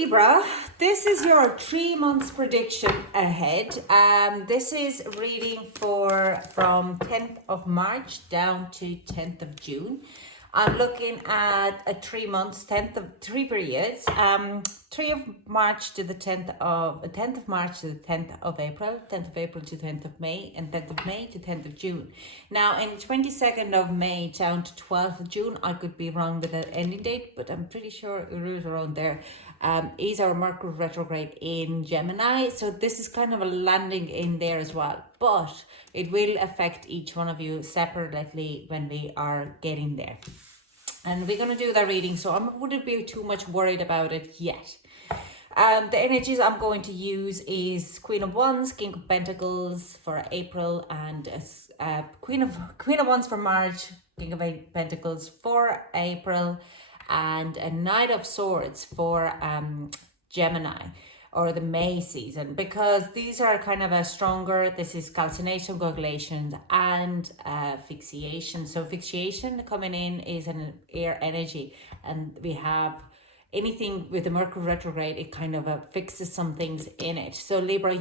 Libra, this is your 3 months prediction ahead. This is reading from 10th of March down to 10th of June. I'm looking at a 3 months, 3 periods. 3 of March to the 10th of March to the 10th of April, 10th of April to 10th of May, and 10th of May to 10th of June. Now, in 22nd of May down to 12th of June, I could be wrong with the ending date, but I'm pretty sure it is around there. Is our Mercury retrograde in Gemini, so this is kind of a landing in there as well, but it will affect each one of you separately when we are getting there. And we're going to do the reading, so I wouldn't be too much worried about it yet. The energies I'm going to use is Queen of Wands, King of Pentacles for April, and Queen of Wands for March, King of Pentacles for April, and a Knight of Swords for Gemini, or the May season, because these are kind of a stronger, this is calcination, coagulation, and fixation. So fixation coming in is an air energy, and we have anything with the Mercury retrograde, it kind of fixes some things in it. So Libra,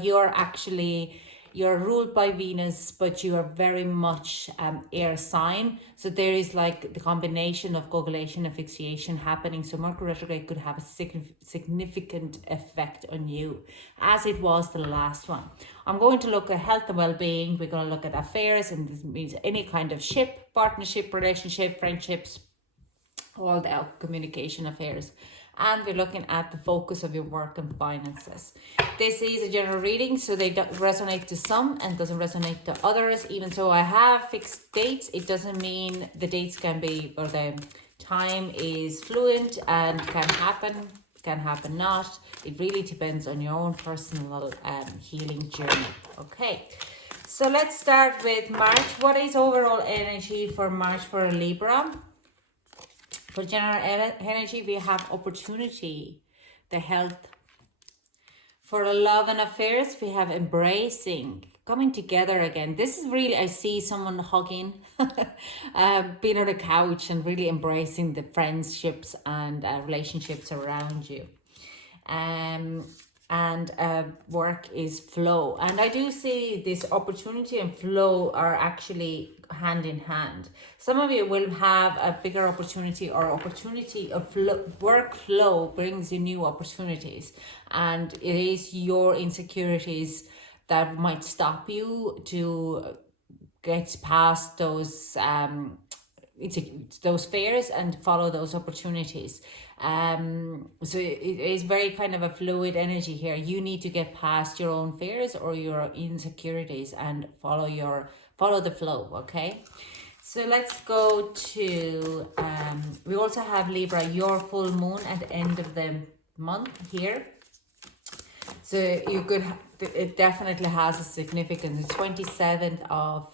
you're ruled by Venus, but you are very much air sign. So there is like the combination of coagulation and fixation happening. So Mercury retrograde could have a significant effect on you, as it was the last one. I'm going to look at health and well-being. We're going to look at affairs, and this means any kind of ship, partnership, relationship, friendships, all the communication affairs. And we're looking at the focus of your work and finances. This is a general reading, so they resonate to some and doesn't resonate to others. Even so, I have fixed dates. It doesn't mean the dates can be, or the time is fluent and can happen not. It really depends on your own personal healing journey. Okay, so let's start with March. What is overall energy for March for Libra? For general energy, we have opportunity, the health. For love and affairs, we have embracing, coming together again. This is really, I see someone hugging, being on a couch and really embracing the friendships and relationships around you. And work is flow. And I do see this opportunity and flow are actually hand in hand. Some of you will have a bigger opportunity, or opportunity of work flow brings you new opportunities, and it is your insecurities that might stop you to get past those fears and follow those opportunities. So it is very kind of a fluid energy here. You need to get past your own fears or your insecurities and follow the flow. Okay, so let's go to we also have Libra, your full moon at the end of the month here. So you could, it definitely has a significance. The 27th of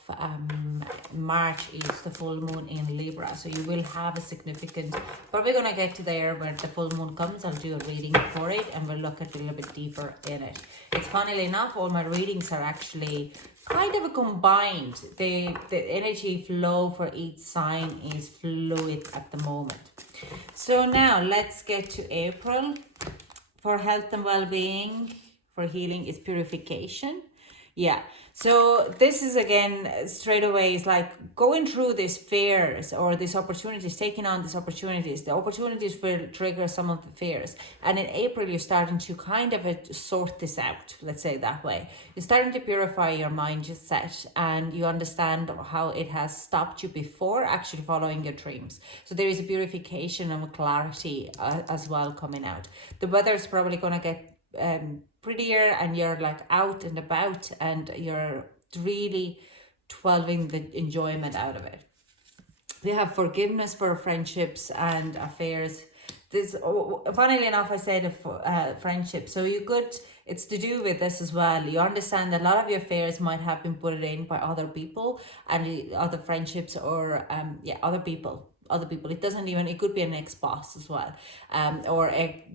March is the full moon in Libra. So you will have a significant, but we're going to get to there where the full moon comes. I'll do a reading for it and we'll look at a little bit deeper in it. It's funnily enough, all my readings are actually kind of a combined. The energy flow for each sign is fluid at the moment. So now let's get to April. For health and well-being, for healing is purification. Yeah, so this is again straight away is like going through these fears or these opportunities, taking on these opportunities. The opportunities will trigger some of the fears, and in April you're starting to kind of sort this out, let's say that way. You're starting to purify your mindset, and you understand how it has stopped you before actually following your dreams. So there is a purification and a clarity as well coming out. The weather is probably going to get prettier, and you're like out and about, and you're really 12ing the enjoyment out of it. We have forgiveness for friendships and affairs. This, funnily enough, I said friendship. So you could, it's to do with this as well. You understand that a lot of your affairs might have been put in by other people, and other friendships, or other people. It doesn't even, it could be an ex-boss as well, or a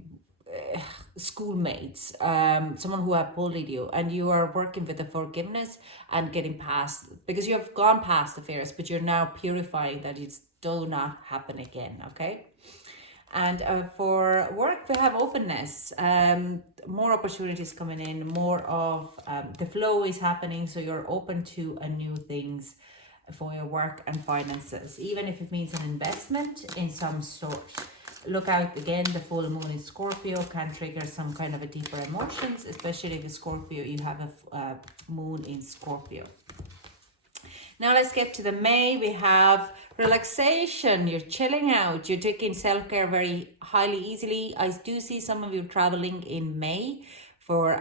schoolmates, someone who have bullied you, and you are working with the forgiveness and getting past, because you have gone past the fears, but you're now purifying that it do not happen again. Okay, And for work, we have openness, more opportunities coming in, more of the flow is happening. So you're open to new things for your work and finances, even if it means an investment in some sort. Look out again, the full moon in Scorpio can trigger some kind of a deeper emotions, especially if Scorpio, you have a moon in Scorpio. Now let's get to the May. We have relaxation. You're chilling out. You're taking self-care very highly easily. I do see some of you traveling in May for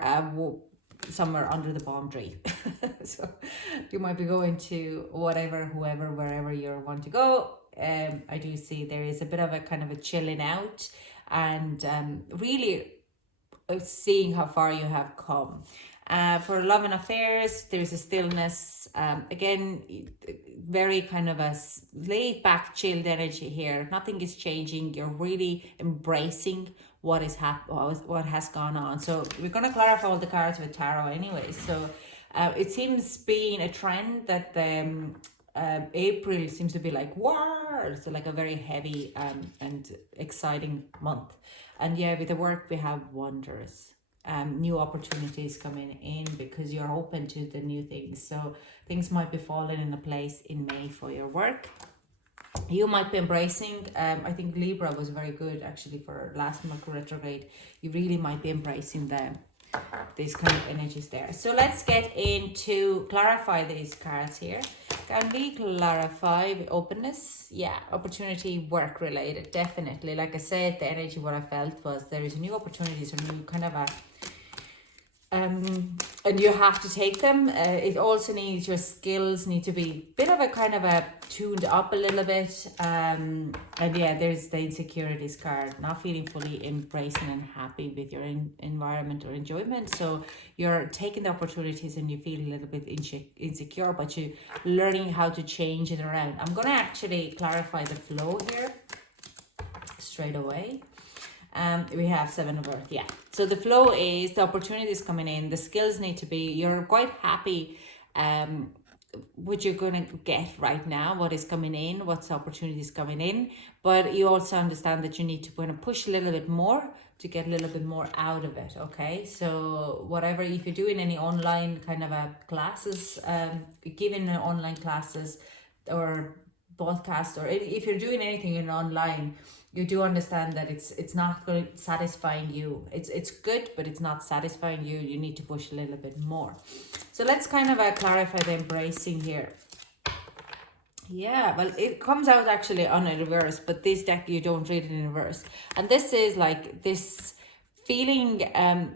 somewhere under the palm tree. So you might be going to whatever, whoever, wherever you want to go. I do see there is a bit of a kind of a chilling out and really seeing how far you have come. For love and affairs, there's a stillness. Again, very kind of a laid back, chilled energy here. Nothing is changing. You're really embracing what is what has gone on. So we're going to clarify all the cards with tarot anyway. So it seems being a trend that April seems to be like war, so like a very heavy and exciting month. And yeah, with the work we have wonders. New opportunities coming in because you're open to the new things. So things might be falling into place in May for your work. You might be embracing, I think Libra was very good actually for last Mercury retrograde. You really might be embracing these kind of energies there. So let's get into clarify these cards here. Can we clarify openness? Yeah, opportunity, work related, definitely. Like I said, the energy, what I felt was there is new opportunities or new kind of a and you have to take them. It also needs your skills need to be a bit of a kind of a tuned up a little bit. And yeah, there's the insecurities card, not feeling fully embracing and happy with your environment or enjoyment. So you're taking the opportunities and you feel a little bit insecure, but you're learning how to change it around. I'm going to actually clarify the flow here straight away. We have Seven of Earth, yeah. So the flow is the opportunities coming in. The skills need to be, you're quite happy what you're going to get right now, what is coming in, what's opportunities coming in. But you also understand that you need to kind of push a little bit more to get a little bit more out of it, okay? So whatever, if you're doing any online kind of classes, giving online classes or podcast, or if you're doing anything in online, you do understand that it's not going to satisfying you. It's good, but it's not satisfying you. You need to push a little bit more. So let's kind of clarify the embracing here. Yeah, well, it comes out actually on a reverse, but this deck you don't read it in reverse. And this is like this feeling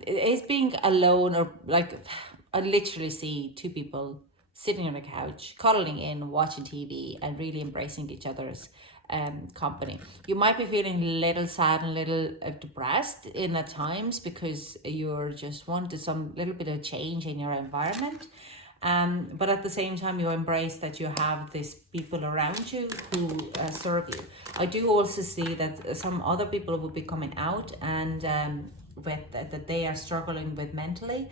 is being alone, or like I literally see two people sitting on a couch, cuddling in, watching TV, and really embracing each other's company. You might be feeling a little sad and a little depressed in at times because you're just wanted some little bit of change in your environment. But at the same time, you embrace that you have these people around you who serve you. I do also see that some other people will be coming out and with that they are struggling with mentally,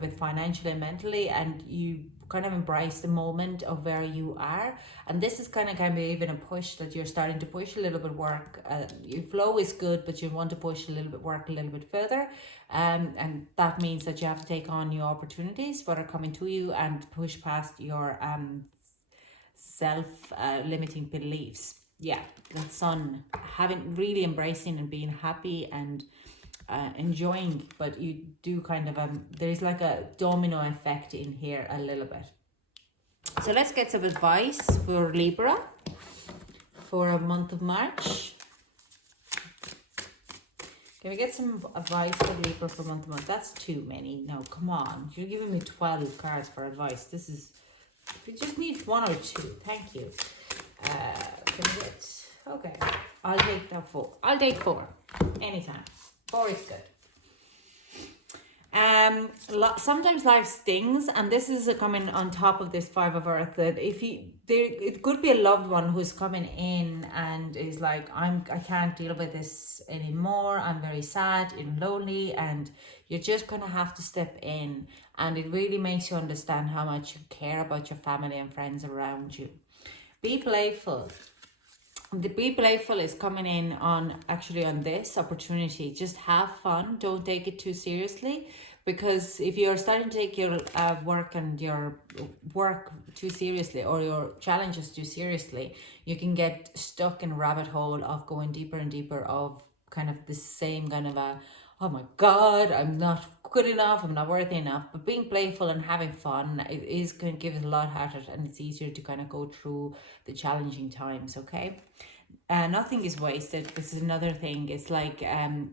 with financially and mentally, and you kind of embrace the moment of where you are. And this is kind of even a push that you're starting to push a little bit work. Your flow is good, but you want to push a little bit work a little bit further. And that means that you have to take on new opportunities that are coming to you and push past your self-limiting beliefs. Yeah, the sun, having really embracing and being happy and enjoying, but you do kind of there's like a domino effect in here a little bit. So let's get some advice for Libra for a month of March. Can we get some advice for Libra for a month of March? That's too many. No, come on, you're giving me 12 cards for advice. This is, we just need one or two. Thank you. Can we get, okay, I'll take that 4. I'll take 4 anytime. 4 is good. Sometimes life stings, and this is coming on top of this 5 of Earth, that if you it could be a loved one who's coming in and is like, I can't deal with this anymore, I'm very sad and lonely, and you're just gonna have to step in, and it really makes you understand how much you care about your family and friends around you. Be playful. The be playful is coming in on actually on this opportunity. Just have fun. Don't take it too seriously, because if you're starting to take your work and your work too seriously, or your challenges too seriously, you can get stuck in a rabbit hole of going deeper and deeper of kind of the same kind of a, oh my god, I'm not good enough, I'm not worthy enough. But being playful and having fun, it is going to give us a lot harder, and it's easier to kind of go through the challenging times. Okay, nothing is wasted. This is another thing. It's like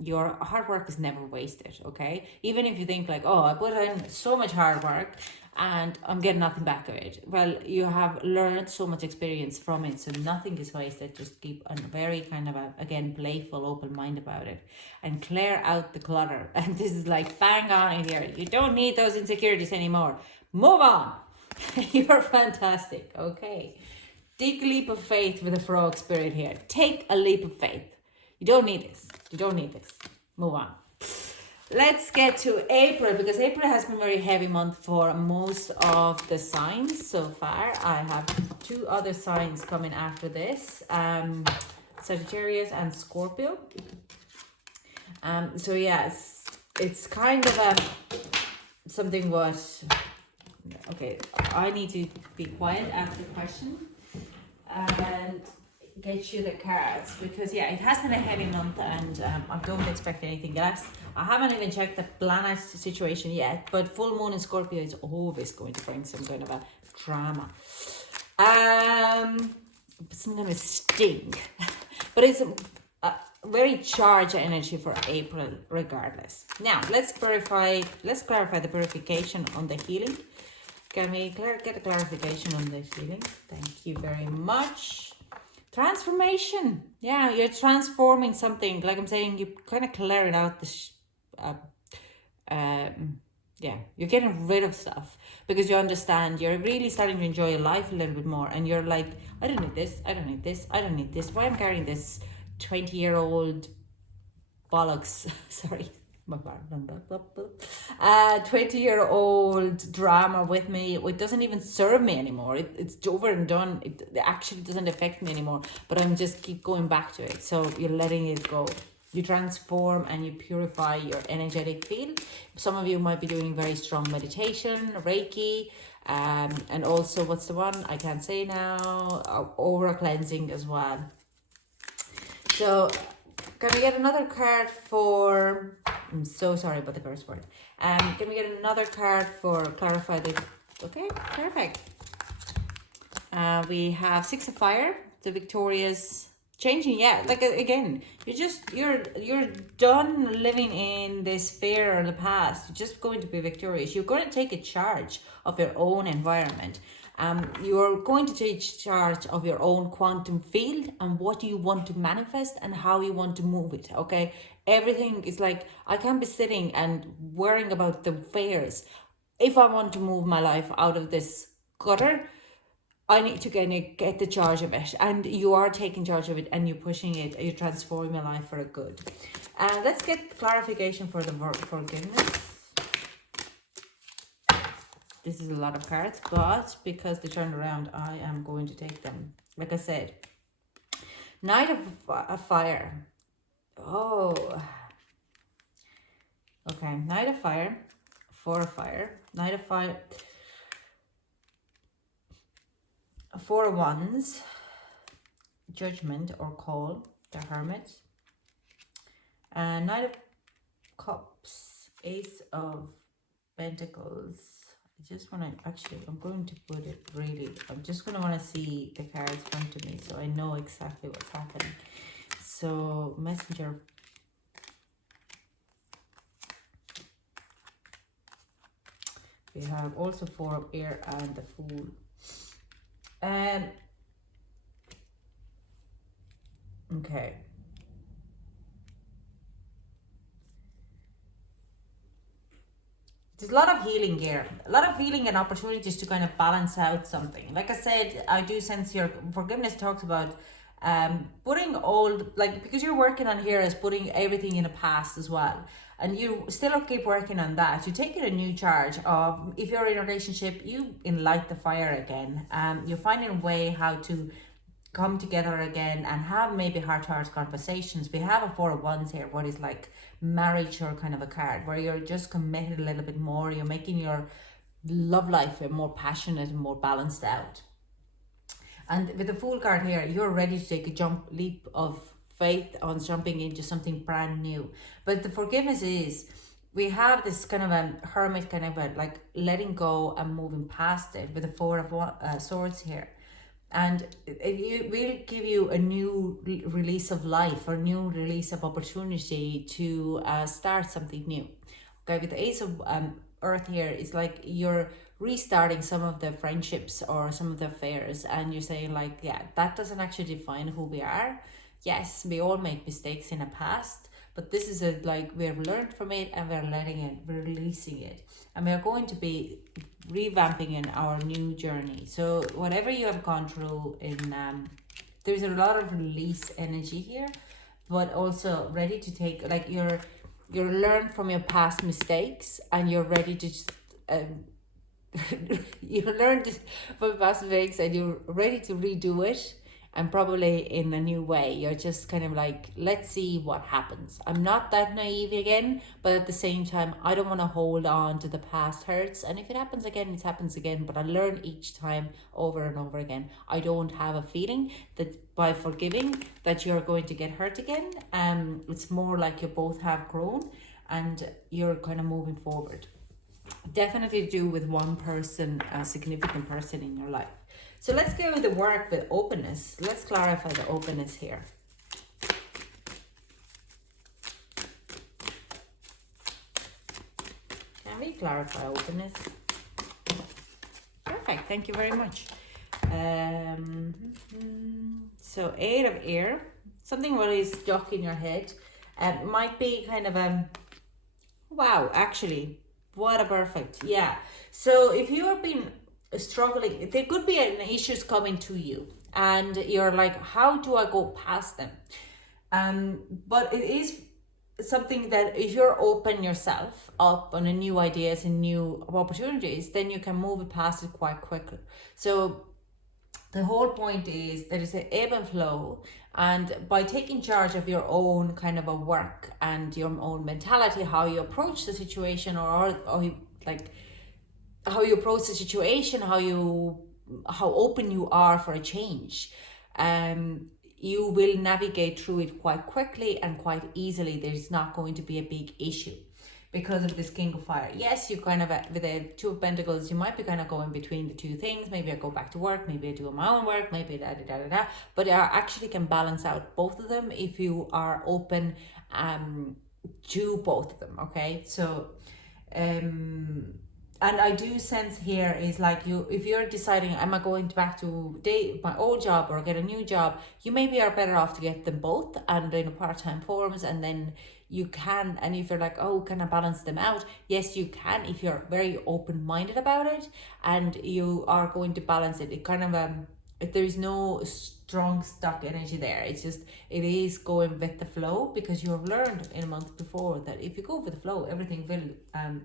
your hard work is never wasted. Okay, even if you think like, oh, I put in so much hard work and I'm getting nothing back of it. Well, you have learned so much experience from it, so nothing is wasted. Just keep a very kind of a, again, playful, open mind about it, and clear out the clutter. And this is like bang on in here. You don't need those insecurities anymore. Move on. You're fantastic. Okay. Take a leap of faith with the frog spirit here. Take a leap of faith. You don't need this. You don't need this. Move on. Let's get to April, because April has been a very heavy month for most of the signs so far. I have 2 other signs coming after this. Sagittarius and Scorpio. So yes, it's kind of a something what, okay, I need to be quiet after the question and get you the cards, because yeah, it has been a heavy month, and I don't expect anything else. I haven't even checked the planet situation yet, but full moon in Scorpio is always going to bring some kind of a drama, some kind of sting. But it's a very charged energy for April regardless. Now let's clarify the purification on the healing. Can we get a clarification on the healing? Thank you very much. Transformation. Yeah, you're transforming something. Like I'm saying, you're kind of clearing out this. Yeah, you're getting rid of stuff because you understand. You're really starting to enjoy your life a little bit more, and you're like, I don't need this. I don't need this. I don't need this. Why I'm carrying this 20-year-old bollocks? Sorry. 20-year-old drama with me. It doesn't even serve me anymore. It's over and done. It actually doesn't affect me anymore, but I'm just keep going back to it. So you're letting it go. You transform and you purify your energetic field. Some of you might be doing very strong meditation, Reiki, and also what's the one I can't say now, aura cleansing as well. So can we get another card for, I'm so sorry about the curse word. Can we get another card for clarify the, okay, perfect. We have 6 of Fire, the victorious changing. Yeah, like again, you're done living in this fear or the past. You're just going to be victorious. You're going to take a charge of your own environment. You're going to take charge of your own quantum field and what you want to manifest and how you want to move it. Okay, everything is like, I can't be sitting and worrying about the fears. If I want to move my life out of this gutter, I need to get the charge of it, and you are taking charge of it, and you're pushing it. You're transforming your life for a good. Let's get clarification for the forgiveness. This is a lot of cards, but because they turned around, I am going to take them. Like I said, Knight of Fire. Oh, okay. Knight of Fire, 4 of Fire, Knight of Fire, 4 of Wands, Judgment or Call, the Hermit, and Knight of Cups, Ace of Pentacles. I just want to, actually, I'm going to put it really, I'm just going to want to see the cards in front of me so I know exactly what's happening. So, Messenger. We have also 4 of Air and the Fool. Okay. There's a lot of healing here. A lot of healing and opportunities to kind of balance out something. Like I said, I do sense your forgiveness talks about putting old, like, because you're working on here as putting everything in the past as well. And you still keep working on that. You take it a new charge of, if you're in a relationship, you light the fire again. You're finding a way how to come together again and have maybe heart-to-heart conversations. We have a Four of Wands here, what is like marriage or kind of a card, where you're just committed a little bit more. You're making your love life more passionate and more balanced out. And with the Fool card here, you're ready to take a leap of faith on jumping into something brand new. But the forgiveness is, we have this kind of a hermit, kind of a like letting go and moving past it with the Four of Swords here. And it will give you a new release of life or new release of opportunity to start something new. Okay, with the Ace of Earth here, it's like you're restarting some of the friendships or some of the affairs, and you're saying like, yeah, that doesn't actually define who we are. Yes, we all make mistakes in the past, but this is a like we have learned from it and we're letting it, we're releasing it, and we're going to be revamping in our new journey. So whatever you have gone through in there's a lot of release energy here, but also ready to take, like you're learned from your past mistakes and you're ready to just you learned from past mistakes and you're ready to redo it, and probably in a new way. You're just kind of like, let's see what happens. I'm not that naive again, but at the same time, I don't want to hold on to the past hurts. And if it happens again, it happens again. But I learn each time over and over again. I don't have a feeling that by forgiving that you're going to get hurt again. It's more like you both have grown and you're kind of moving forward. Definitely do with one person, a significant person in your life. So let's go with the work with openness. Let's clarify the openness here. Can we clarify openness? Perfect, thank you very much. So 8 of Air, something really stuck in your head. Might be kind of a, wow, actually, what a perfect, yeah. So if you have been struggling, there could be an issues coming to you and you're like, how do I go past them? But it is something that if you're open yourself up on a new ideas and new opportunities, then you can move it past it quite quickly. So the whole point is there is an ebb and flow, and by taking charge of your own kind of a work and your own mentality, how you approach the situation, or you, like how you approach the situation, how open you are for a change, you will navigate through it quite quickly and quite easily. There's not going to be a big issue because of this King of Fire. Yes, you kind of, with the Two of Pentacles, you might be kind of going between the two things. Maybe I go back to work, maybe I do my own work, maybe da. But I actually can balance out both of them if you are open to both of them, okay? So, and I do sense here is like if you're deciding, am I going back to my old job or get a new job, you maybe are better off to get them both and in a part-time forms, and then you can, and if you're like, oh, can I balance them out? Yes, you can, if you're very open-minded about it and you are going to balance it. It kind of, there is no strong stuck energy there. It's just, it is going with the flow, because you have learned in a month before that if you go with the flow, everything will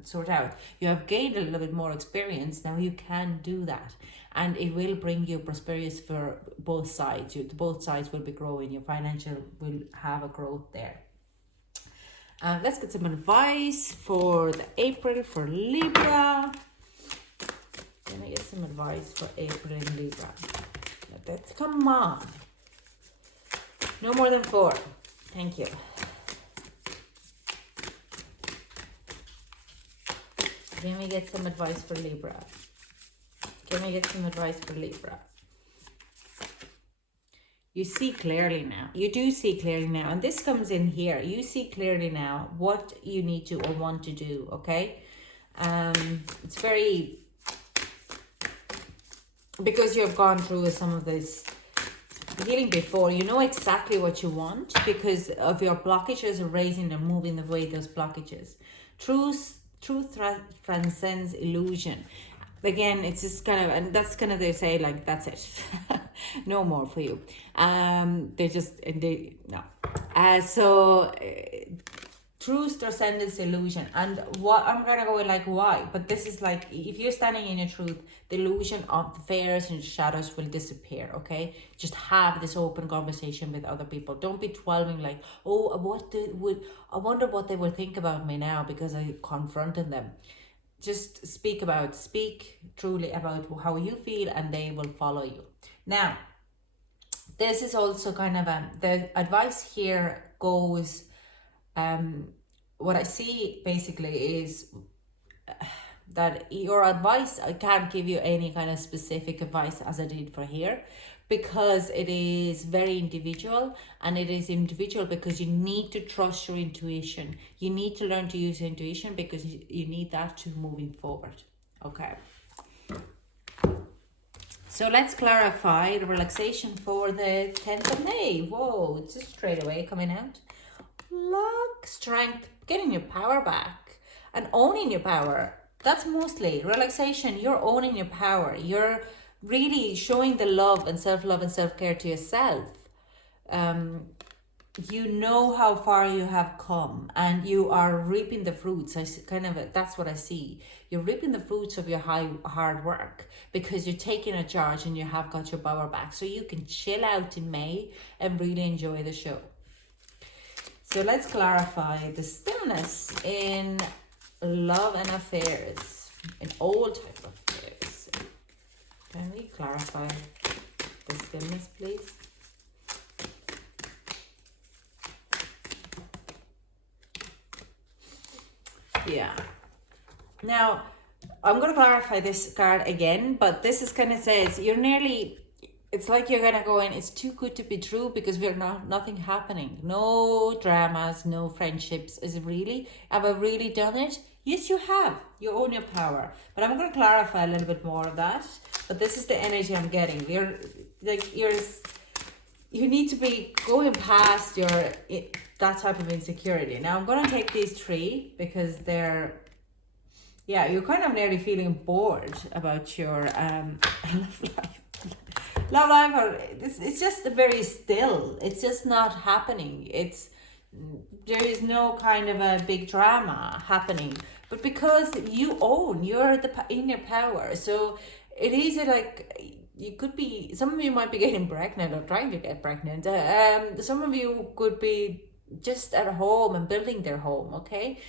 sort out. You have gained a little bit more experience. Now you can do that, and it will bring you prosperity for both sides. Both sides will be growing. Your financial will have a growth there. Let's get some advice for the April for Libra. Let me get some advice for April in Libra. Come on. No more than 4. Thank you. Can we get some advice for Libra? Can we get some advice for Libra? You see clearly now. You do see clearly now. And this comes in here. You see clearly now what you need to or want to do, okay? It's very... because you have gone through some of this healing before, you know exactly what you want because of your blockages, erasing and moving away those blockages. Truth transcends illusion. Again, it's just kind of, and that's kind of, they say like, that's it. No more for you. No. So truth, transcendence, illusion. And what I'm gonna go with, like, why? But this is like, if you're standing in your truth, the illusion of the fears and shadows will disappear. Okay, just have this open conversation with other people. Don't be dwelling like, oh, I wonder what they will think about me now because I confronted them. Just speak truly about how you feel, and they will follow you. Now, this is also kind of the advice here goes, what I see basically is that your advice, I can't give you any kind of specific advice as I did for here, because it is very individual, and it is individual because you need to trust your intuition. You need to learn to use your intuition because you need that to moving forward. Okay. So let's clarify the relaxation for the 10th of May. Whoa, it's just straight away coming out. Luck, strength, getting your power back and owning your power. That's mostly relaxation. You're owning your power. You're really showing the love and self-care to yourself. You know how far you have come, and you are reaping the fruits. That's what I see. You're reaping the fruits of your hard work because you're taking a charge and you have got your power back. So you can chill out in May and really enjoy the show. So let's clarify the stillness in love and affairs, in all types of affairs. Can we clarify the stillness, please? Yeah. Now, I'm going to clarify this card again, but this is kind of says you're nearly, it's like you're going to go in, it's too good to be true because nothing happening. No dramas, no friendships. Have I really done it? Yes, you have. You own your power. But I'm going to clarify a little bit more of that. But this is the energy I'm getting. You need to be going past that type of insecurity. Now I'm going to take these three because you're kind of nearly feeling bored about your love life. Love life, it's just very still. It's just not happening. There is no kind of a big drama happening. But because you're in your power, so it is like. You could be, some of you might be getting pregnant or trying to get pregnant. Some of you could be just at home and building their home, okay?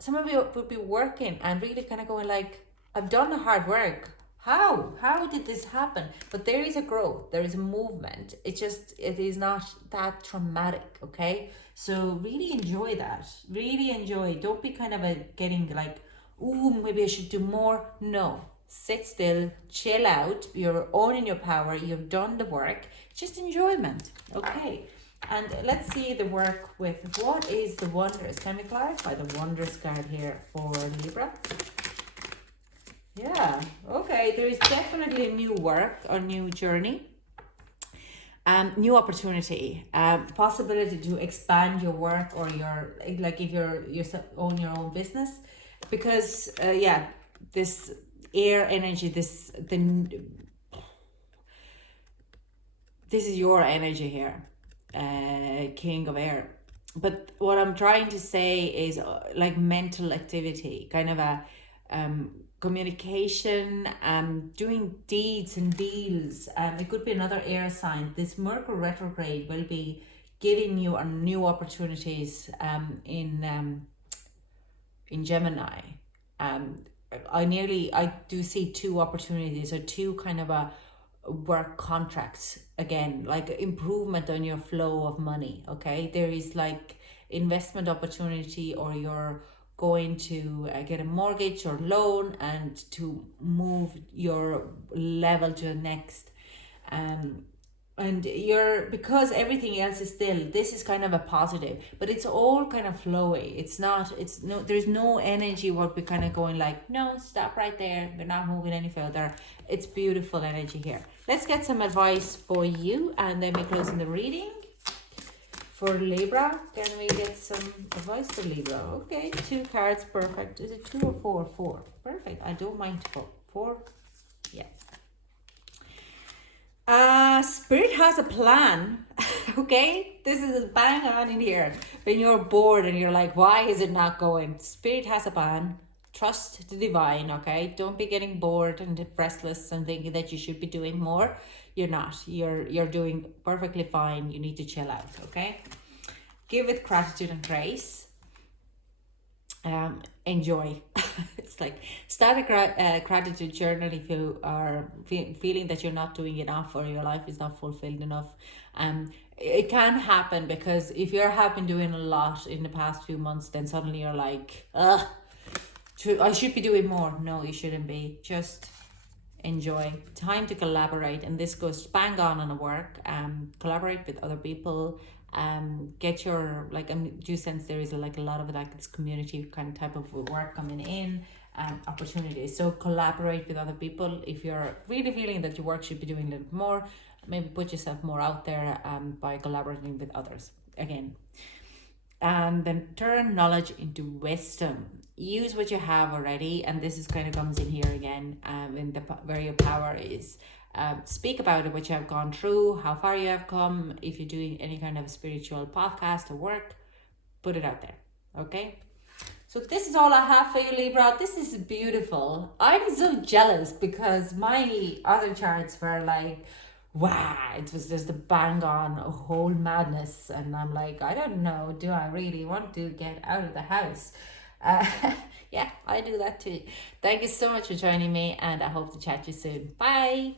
Some of you would be working and really kind of going like, I've done the hard work. How did this happen? But there is a growth, there is a movement. It is not that traumatic, okay? So really enjoy that. Really enjoy. Don't be kind of getting like, ooh, maybe I should do more. No. Sit still, chill out, you're owning your power, you've done the work, just enjoyment, okay? And let's see the work with what is the wonders. Can we clarify the wonders card here for Libra? Yeah, okay, there is definitely a new work, a new journey, new opportunity, possibility to expand your work or if you're own your own business, because this air energy, this is your energy here, King of Air. But what I'm trying to say is like mental activity, kind of a communication, doing deeds and deals. It could be another air sign. This Mercury retrograde will be giving you new opportunities in Gemini. I do see two opportunities or two kind of work contracts again, like improvement on your flow of money. Okay, there is like investment opportunity, or you're going to get a mortgage or loan and to move your level to the next. And because everything else is still, this is kind of a positive, but it's all kind of flowy. There's no energy what we're kind of going like, no, stop right there, we're not moving any further. It's beautiful energy here. Let's get some advice for you, and then we close in the reading. For Libra, can we get some advice for Libra? Okay, 2 cards, perfect. Is it 2 or 4? 4, perfect. I don't mind 4. 4, yeah. Spirit has a plan. Okay, this is bang on in here. When you're bored and you're like, why is it not going? Spirit has a plan. Trust the divine. Okay, don't be getting bored and restless and thinking that you should be doing more. You're not. You're doing perfectly fine. You need to chill out. Okay, give it gratitude and grace. Enjoy. It's like start a gratitude journal if you are feeling that you're not doing enough or your life is not fulfilled enough. It can happen because if you have been doing a lot in the past few months, then suddenly you're like, ugh, I should be doing more. No, you shouldn't be. Just enjoy. Time to collaborate, and this goes bang on a work. Collaborate with other people. Get your like. Do sense there is like a lot of like this community kind of type of work coming in. Opportunities. So collaborate with other people. If you're really feeling that your work should be doing a little bit more, maybe put yourself more out there. By collaborating with others. Again, and then turn knowledge into wisdom. Use what you have already, and this is kind of comes in here again. In the where your power is. Speak about it, what you have gone through, how far you have come. If you're doing any kind of spiritual podcast or work, put it out there. Okay. So this is all I have for you, Libra. This is beautiful. I'm so jealous because my other charts were like, wow, it was just a bang on a whole madness. And I'm like, I don't know, do I really want to get out of the house? Uh, yeah, I do that too. Thank you so much for joining me, and I hope to chat to you soon. Bye.